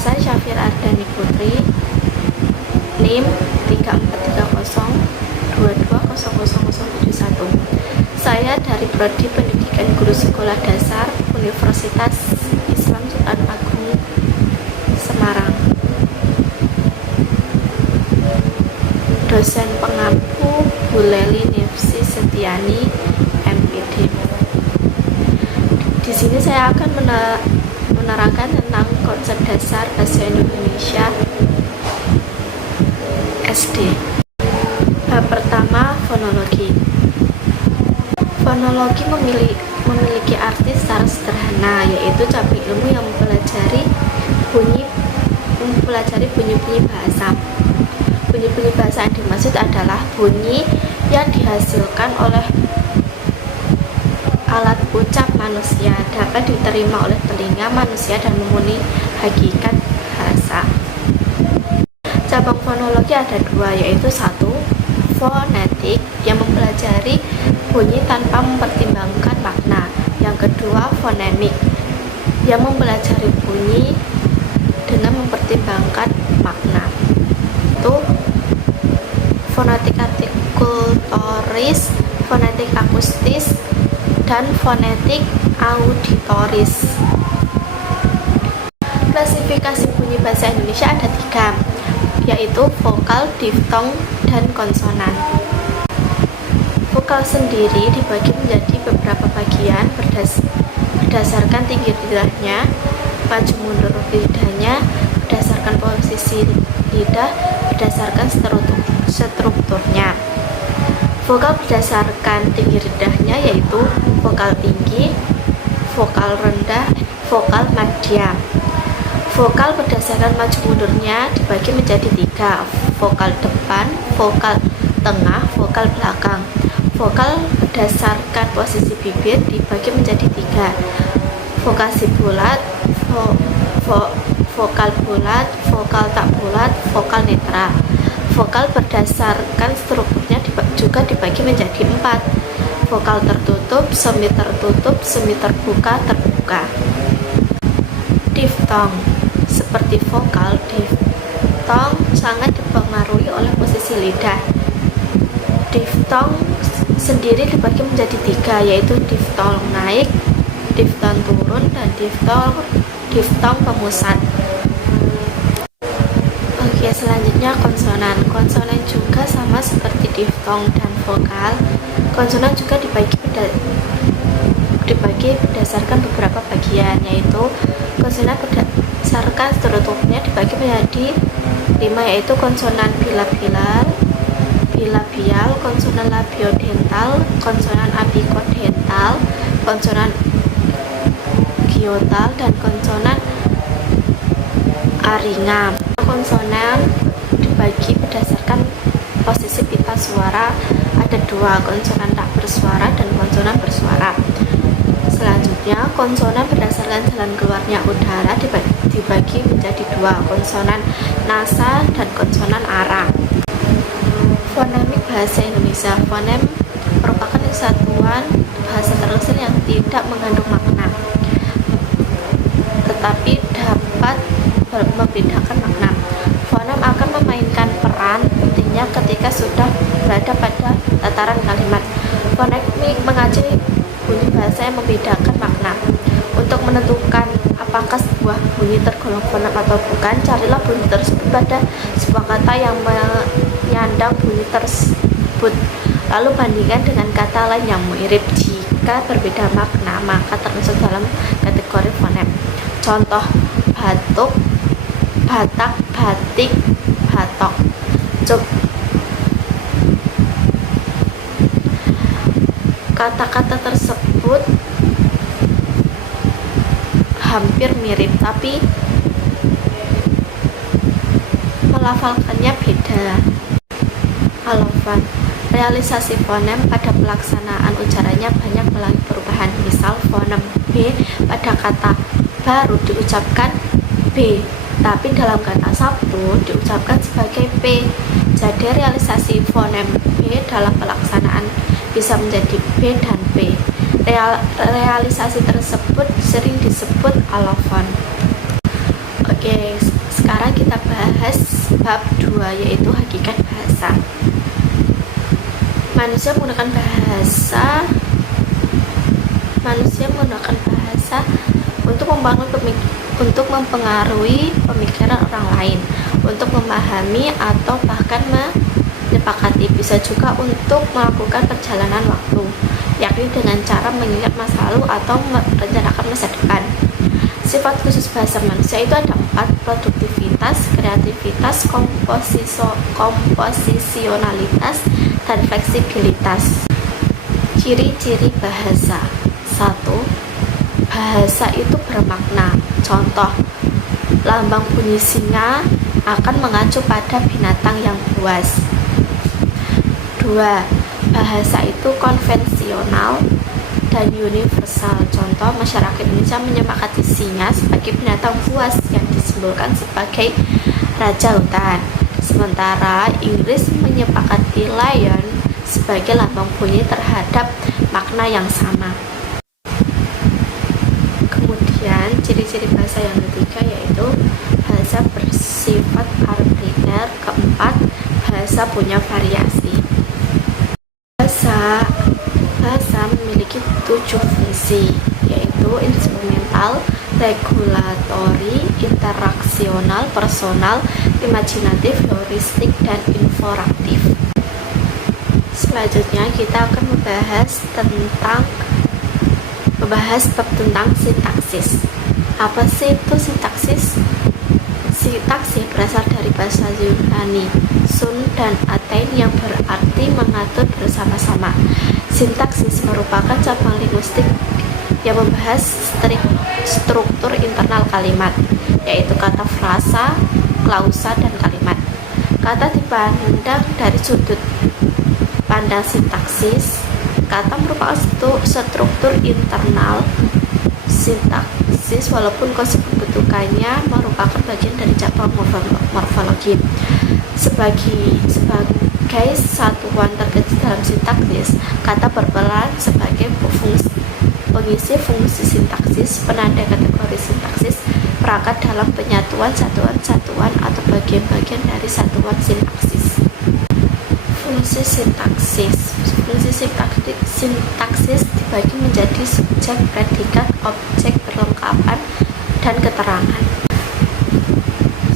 saya Syafir Ardani Putri, NIM 343022000071. Saya dari Prodi Pendidikan Guru Sekolah Dasar Universitas Islam Sultan Agung Semarang. Dosen pengampu Bu Leli Nifsi Setiani, MPD. Di sini saya akan menerangkan tentang konsep dasar bahasa Indonesia SD. Bab pertama, fonologi. Fonologi memiliki arti secara sederhana, yaitu cabang ilmu yang mempelajari bunyi-bunyi bahasa. Bunyi-bunyi bahasa yang dimaksud adalah bunyi yang dihasilkan oleh alat ucap manusia, dapat diterima oleh telinga manusia dan memenuhi hakikat bahasa. Cabang fonologi ada dua, yaitu satu, fonetik yang mempelajari bunyi tanpa mempertimbangkan makna. Yang kedua, fonemik yang mempelajari bunyi dengan mempertimbangkan makna. Itu fonetik artikutoris, fonetik akustis, dan fonetik auditoris. Klasifikasi bunyi bahasa Indonesia ada tiga, yaitu vokal, diftong, dan konsonan. Vokal sendiri dibagi menjadi beberapa bagian berdasarkan tinggi lidahnya, maju mundur lidahnya, berdasarkan posisi lidah, berdasarkan strukturnya. Vokal berdasarkan tinggi lidahnya yaitu vokal tinggi, vokal rendah, vokal madya. Vokal berdasarkan maju mundurnya dibagi menjadi tiga, vokal depan, vokal tengah, vokal belakang. Vokal berdasarkan posisi bibir dibagi menjadi tiga, vokasi bulat, vokal bulat, vokal tak bulat, vokal netral. Vokal berdasarkan strukturnya juga dibagi menjadi empat, vokal tertutup, semi terbuka, terbuka. Diftong. Seperti vokal, diftong sangat dipengaruhi oleh posisi lidah. Diftong sendiri dibagi menjadi tiga, yaitu diftong naik, diftong turun, dan diftong pemusat. Oke, selanjutnya konsonan. Konsonan juga sama seperti diftong dan vokal. Konsonan juga dibagi berdasarkan beberapa bagian, yaitu konsonan berdasarkan strukturnya dibagi menjadi 5, yaitu konsonan bilabial, konsonan labiodental, konsonan apikodental, konsonan giotal, dan konsonan aringa. Konsonan dibagi berdasarkan posisi pita suara, ada dua, konsonan tak bersuara dan konsonan bersuara. Selanjutnya, konsonan berdasarkan jalan keluarnya udara dibagi menjadi dua, konsonan nasa dan konsonan ara. Fonemik bahasa Indonesia. Fonem merupakan kesatuan bahasa terkecil yang tidak mengandung makna, tetapi dapat membedakan makna. Fonem akan memainkan peran pentingnya ketika sudah berada pada tataran kalimat. Fonemik mengaji bunyi bahasa yang membedakan makna. Untuk menentukan apakah sebuah bunyi tergolong fonem atau bukan, carilah bunyi tersebut pada sebuah kata yang menyandang bunyi tersebut, lalu bandingkan dengan kata lain yang mirip. Jika berbeda makna, maka termasuk dalam kategori fonem. Contoh: batuk, batak, batik, batok. Kata-kata tersebut hampir mirip, tapi melafalkannya beda. Alofan. Realisasi fonem pada pelaksanaan ucarannya banyak mengalami perubahan. Misal, fonem B pada kata baru diucapkan B, tapi dalam kata sabtu diucapkan sebagai P. Jadi realisasi fonem B dalam pelaksanaan bisa menjadi B dan P. Realisasi tersebut sering disebut alofon. Oke, Sekarang kita bahas bab 2, yaitu hakikat bahasa. Manusia menggunakan bahasa untuk mempengaruhi pemikiran orang lain, untuk memahami atau bahkan menyepakati, bisa juga untuk melakukan perjalanan waktu, yakni dengan cara mengingat masa lalu atau merencanakan masa depan. Sifat khusus bahasa manusia itu ada 4: produktivitas, kreativitas, komposisionalitas, dan fleksibilitas. Ciri-ciri bahasa. 1. Bahasa itu bermakna. Contoh, lambang bunyi singa akan mengacu pada binatang yang buas. 2. Bahasa itu konvensional dan universal. Contoh, masyarakat Indonesia menyepakati singa sebagai binatang buas yang disimbolkan sebagai raja hutan. Sementara Inggris menyepakati lion sebagai lambang bunyi terhadap makna yang sama. Kemudian ciri-ciri bahasa yang ketiga yaitu bahasa bersifat arbitrary. Keempat, bahasa punya variasi. Bahasa memiliki 7 fungsi, yaitu instrumental, regulatory, interaksional, personal, imajinatif, heuristik, dan informatif. Selanjutnya kita akan membahas bab tentang sintaksis. Apa sih itu sintaksis? Sintaksis berasal dari bahasa Yunani sun dan atein yang berarti mengatur bersama-sama. Sintaksis merupakan cabang linguistik yang membahas struktur internal kalimat, yaitu kata, frasa, klausa, dan kalimat. Kata dipandang dari sudut pandang sintaksis, kata merupakan struktur internal sintaksis walaupun konsep pembentukannya merupakan bagian dari cabang morfologi. Sebagai satuan terkecil dalam sintaksis, kata berperan sebagai pengisi fungsi sintaksis, penanda kategori sintaksis, perangkat dalam penyatuan satuan-satuan atau bagian-bagian dari satuan sintaksis. Fungsi sintaksis dibagi menjadi subjek, predikat, objek, perlengkapan, dan keterangan.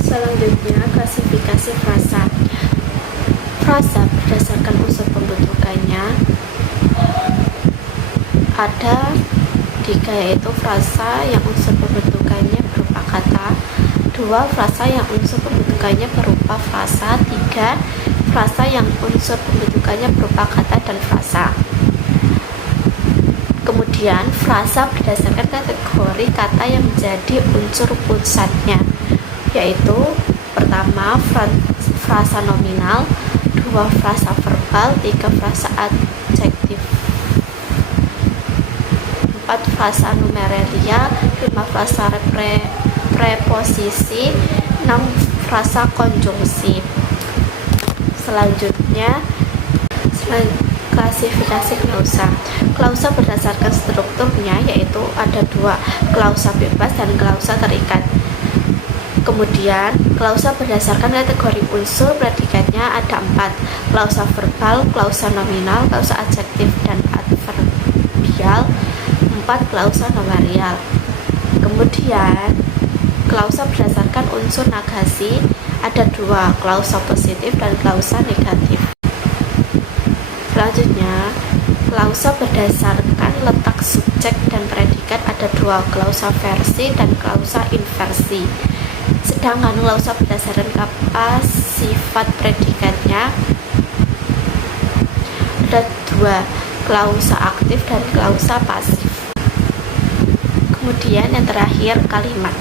Selanjutnya, klasifikasi frasa. Frasa berdasarkan unsur pembentukannya ada 3, yaitu frasa yang unsur pembentukannya berupa kata, 2 frasa yang unsur pembentukannya berupa frasa, 3 frasa yang unsur pembentukannya berupa kata dan frasa. Kemudian frasa berdasarkan kategori kata yang menjadi unsur pusatnya, yaitu pertama frasa nominal, 2 frasa verbal, 3 frasa adjektif, 4 frasa numeralia, 5 frasa preposisi, 6 frasa konjungsi. Selanjutnya, klasifikasi klausa. Klausa berdasarkan strukturnya yaitu ada 2, klausa bebas dan klausa terikat. Kemudian, klausa berdasarkan kategori unsur predikatnya ada 4, klausa verbal, klausa nominal, klausa adjektif, dan adverbial, 4 klausa numerial. Kemudian, klausa berdasarkan unsur negasi ada 2, klausa positif dan klausa negatif. Selanjutnya, klausa berdasarkan letak subjek dan predikat ada 2, klausa versi dan klausa inversi. Sedangkan klausa berdasarkan kata sifat predikatnya ada 2, klausa aktif dan klausa pasif. Kemudian yang terakhir, kalimat.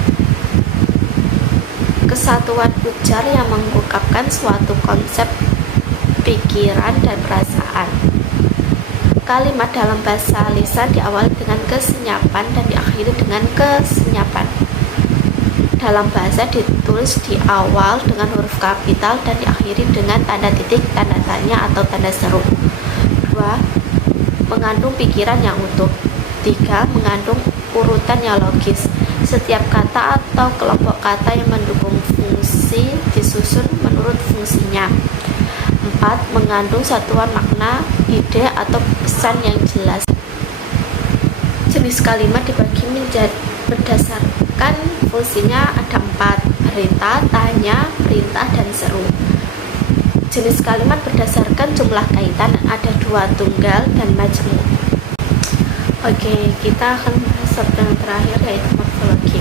Kesatuan ujar yang mengungkapkan suatu konsep, pikiran, dan perasaan. Kalimat dalam bahasa lisan diawali dengan kesenyapan dan diakhiri dengan kesenyapan. Dalam bahasa ditulis di awal dengan huruf kapital dan diakhiri dengan tanda titik, tanda tanya, atau tanda seru. 2. Mengandung pikiran yang utuh. 3. Mengandung urutan yang logis. Setiap kata atau kelompok kata yang mendukung fungsi disusun menurut fungsinya. 4. Mengandung satuan makna, ide, atau pesan yang jelas. Jenis kalimat dibagi menjadi berdasarkan fungsinya ada 4: berita, tanya, perintah, dan seru. Jenis kalimat berdasarkan jumlah kaitan ada 2: tunggal dan majmuk. Oke, kita akan bahas subjek yang terakhir yaitu morfologi.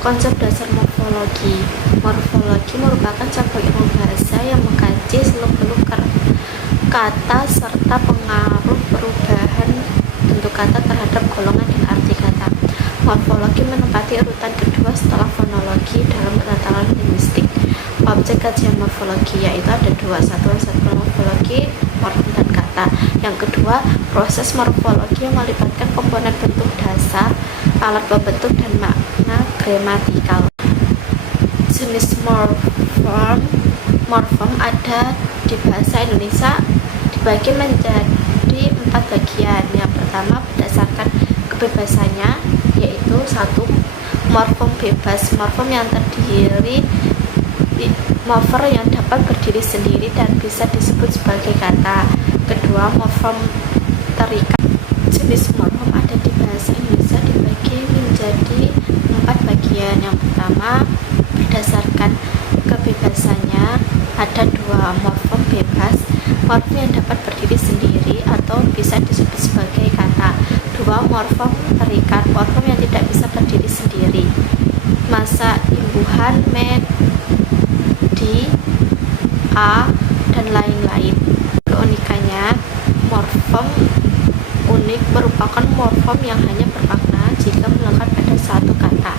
Konsep dasar morfologi. Morfologi merupakan cabang ilmu bahasa yang mengkaji seluk-beluk kata serta pengaruh perubahan bentuk kata terhadap golongan dan arti kata. Morfologi menempati urutan kedua setelah fonologi dalam penataran linguistik. Objek kajian morfologi yaitu ada 2: satuan morfologi, morfem dan kata. Yang kedua, proses morfologi yang melibatkan komponen bentuk dasar, alat pembentuk, dan makna gramatikal. Jenis morfem ada di bahasa Indonesia dibagi menjadi 4 bagian. Yang pertama, berdasarkan kebebasannya, yaitu 1. Morfem bebas, morfem yang terdiri morfer yang dapat berdiri sendiri dan bisa disebut sebagai kata. Kedua, morfem terikat. Jenis morfem ada di bahasa Indonesia dibagi menjadi 4 bagian. Yang pertama, berdasarkan kebebasannya ada 2: morfem bebas, morfem yang dapat berdiri sendiri atau bisa disebut sebagai kata. 2. Morfem terikat, morfem yang tidak bisa berdiri sendiri. Masa imbuhan, med, di, a, dan lain-lain. Keunikannya, morfem unik merupakan morfem yang hanya bermakna jika melekat pada satu kata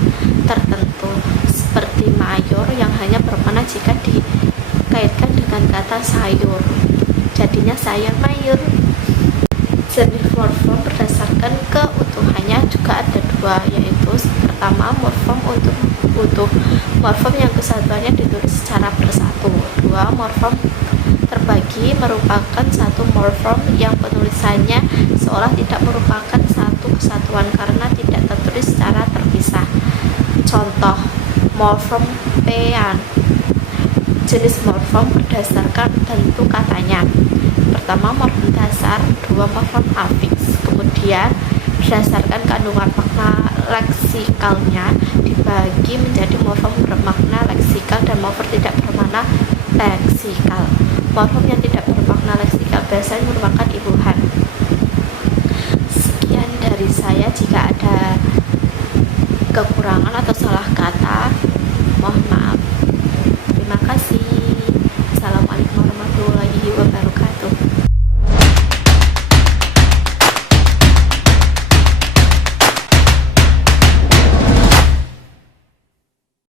tertentu, seperti mayor yang hanya bermakna jika dikaitkan dengan kata sayur, jadinya sayur mayur. Jenis morfem berdasarkan keutuhannya juga ada 2, yaitu pertama, morfem untuk utuh, morfem yang kesatuannya ditulis secara bersatu. 2. Morfem terbagi merupakan satu morfem yang penulisannya seolah tidak merupakan satu kesatuan karena tidak tertulis secara terpisah. Contoh, morfem pean. Jenis morfem berdasarkan bentuk katanya. Pertama, morfem dasar. 2. Morfem afiks. Kemudian berdasarkan kandungan makna leksikalnya dibagi menjadi morfem bermakna leksikal dan morfem tidak bermakna leksikal. Morfem yang tidak bermakna leksikal biasanya merupakan